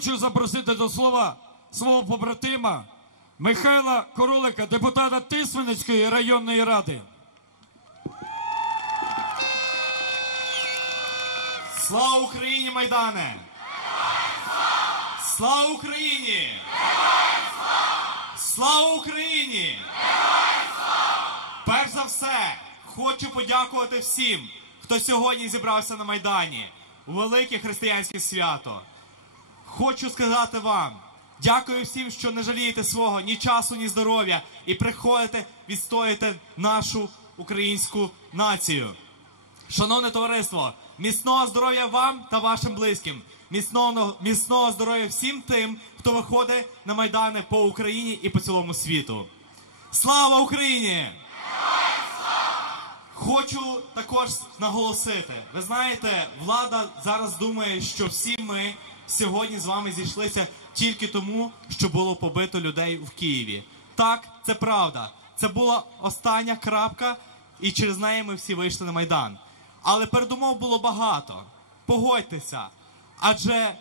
хочу запросити до слова свого побратима Михайла Королика, депутата Тисменницької районної ради. Слава Україні, Майдане! Слава Україні! Слава Україні! Перш за все, хочу подякувати всім, хто сьогодні зібрався на Майдані велике християнське свято. Хочу сказати вам, дякую всім, що не жалієте свого ні часу, ні здоров'я і приходите відстоїти нашу українську націю. Шановне товариство, міцного здоров'я вам та вашим близьким. Міцного, міцного здоров'я всім тим, хто виходить на майдани по Україні і по цілому світу. Слава Україні! Хочу також наголосити. Ви знаєте, влада зараз думає, що всі ми сьогодні з вами зійшлися тільки тому, що було побито людей в Києві. Так, це правда. Це була остання крапка, і через неї ми всі вийшли на майдан. Але передумов було багато. Погодьтеся, адже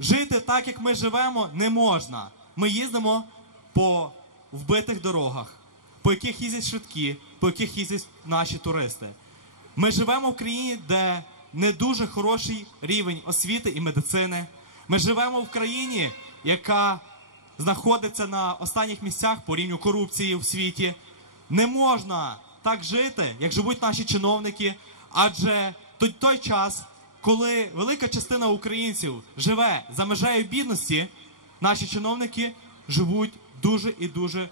жити так, як ми живемо, не можна. Ми їздимо по вбитих дорогах, по яких їздять швидкі, по яких їздять наші туристи. Ми живемо в країні, де не дуже хороший рівень освіти і медицини. Ми живемо в країні, яка знаходиться на останніх місцях по рівню корупції в світі. Не можна так жити, як живуть наші чиновники, адже той, час, коли велика частина українців живе за межею бідності, наші чиновники живуть дуже і дуже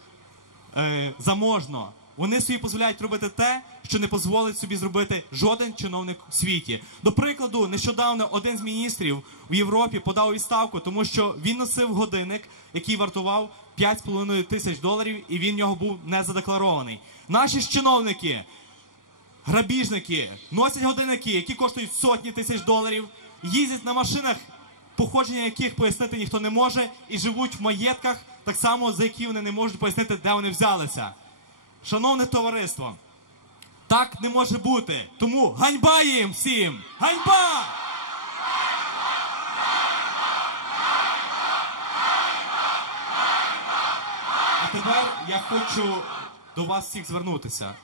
е, заможно. Вони собі дозволяють робити те, що не дозволить собі зробити жоден чиновник у світі. До прикладу, нещодавно один з міністрів в Європі подав відставку, тому що він носив годинник, який вартував 5,5 тисяч доларів, і він в нього був не задекларований. Наші ж чиновники, грабіжники, носять годинники, які коштують сотні тисяч доларів, їздять на машинах, походження яких пояснити ніхто не може, і живуть в маєтках, так само за які вони не можуть пояснити, де вони взялися. Шановне товариство, так не може бути. Тому ганьба їм всім! Ганьба! А тепер я хочу до вас всіх звернутися.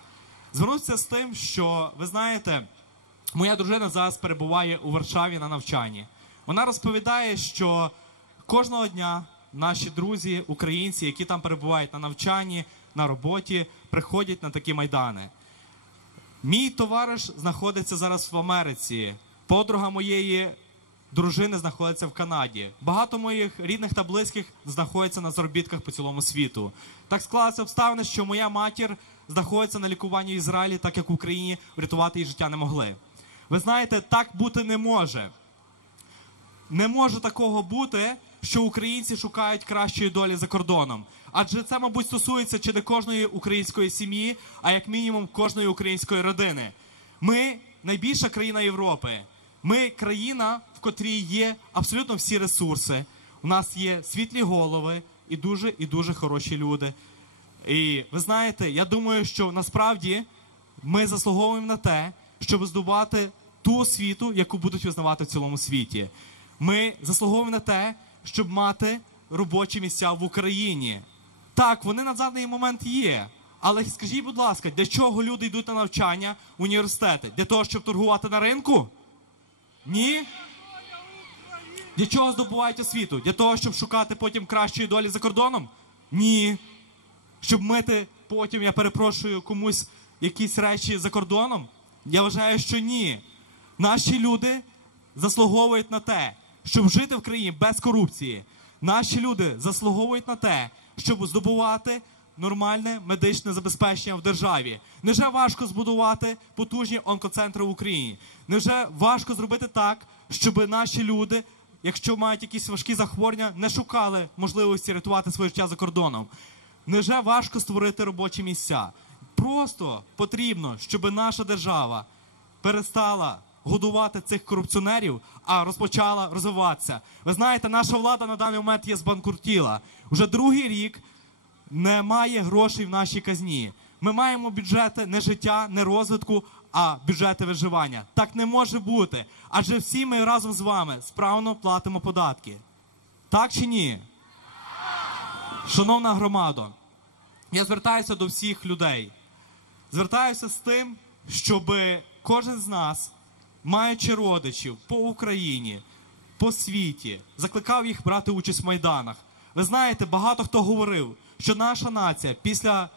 Звернутися з тим, що ви знаєте, моя дружина зараз перебуває у Варшаві на навчанні. Вона розповідає, що кожного дня наші друзі, українці, які там перебувають на навчанні, на роботі, приходять на такі майдани. Мій товариш знаходиться зараз в Америці. Подруга моєї дружини знаходиться в Канаді. Багато моїх рідних та близьких знаходяться на заробітках по цілому світу. Так склалося обставини, що моя матір знаходиться на лікуванні в Ізраїлі, так як в Україні врятувати її життя не могли. Ви знаєте, так бути не може. Не може такого бути, що українці шукають кращої долі за кордоном. Адже це, мабуть, стосується чи не кожної української сім'ї, а як мінімум кожної української родини. Ми найбільша країна Європи. Ми країна, в котрій є абсолютно всі ресурси. У нас є світлі голови і дуже і дуже хороші люди. І ви знаєте, я думаю, що насправді ми заслуговуємо на те, щоб здобувати ту освіту, яку будуть визнавати в цілому світі. Ми заслуговуємо на те, щоб мати робочі місця в Україні. Так, вони на даний момент є. Але скажіть, будь ласка, для чого люди йдуть на навчання в університети? Для того, щоб торгувати на ринку? Ні? Для чого здобувають освіту? Для того, щоб шукати потім кращої долі за кордоном? Ні. Щоб мити потім, я перепрошую, комусь якісь речі за кордоном? Я вважаю, що ні. Наші люди заслуговують на те, щоб жити в країні без корупції. Наші люди заслуговують на те, щоб здобувати нормальне медичне забезпечення в державі. Невже важко збудувати потужні онкоцентри в Україні? Невже важко зробити так, щоб наші люди, якщо мають якісь важкі захворювання, не шукали можливості рятувати своє життя за кордоном? Невже важко створити робочі місця? Просто потрібно, щоб наша держава перестала годувати цих корупціонерів, а розпочала розвиватися. Ви знаєте, наша влада на даний момент є збанкрутіла. Уже другий рік немає грошей в нашій казні. Ми маємо бюджети не життя, не розвитку, а бюджети виживання. Так не може бути. Адже всі ми разом з вами справно платимо податки. Так чи ні? Шановна громада, я звертаюся до всіх людей. Звертаюся з тим, щоб кожен з нас, маючи родичів по Україні, по світі, закликав їх брати участь в майданах. Ви знаєте, багато хто говорив, що наша нація після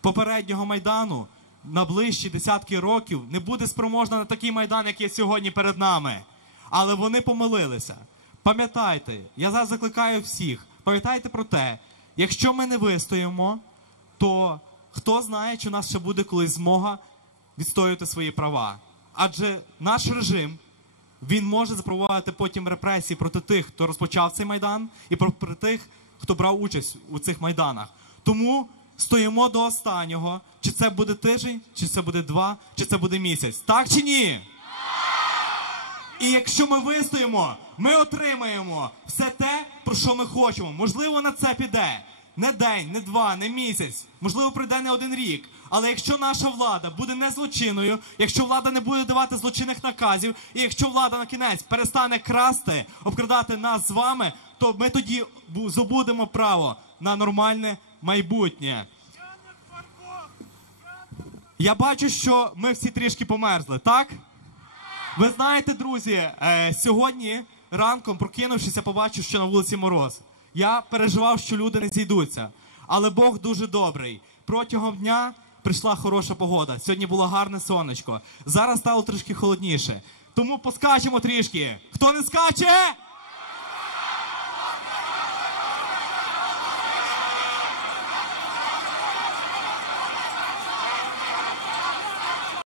попереднього майдану на ближчі десятки років не буде спроможна на такий майдан, як є сьогодні перед нами. Але вони помилилися. Пам'ятайте, я зараз закликаю всіх, пам'ятайте про те, якщо ми не вистоїмо, то хто знає, чи у нас ще буде колись змога відстоювати свої права. Адже наш режим він може запровадити потім репресії проти тих, хто розпочав цей майдан, і проти тих, хто брав участь у цих майданах. Тому стоїмо до останнього. Чи це буде тиждень, чи це буде два, чи це буде місяць. Так чи ні? І якщо ми вистоїмо, ми отримаємо все те, про що ми хочемо. Можливо, на це піде не день, не два, не місяць. Можливо, прийде не один рік. Але якщо наша влада буде не злочинною, якщо влада не буде давати злочинних наказів, і якщо влада на кінець перестане красти, обкрадати нас з вами, то ми тоді бу- забудемо право на нормальне майбутнє. Я бачу, що ми всі трішки померзли, так? Ви знаєте, друзі, е, сьогодні ранком, прокинувшися, побачив, що на вулиці мороз. Я переживав, що люди не зійдуться. Але Бог дуже добрий. Протягом дня прийшла хороша погода. Сьогодні було гарне сонечко. Зараз стало трішки холодніше. Тому поскачемо трішки. Хто не скаче?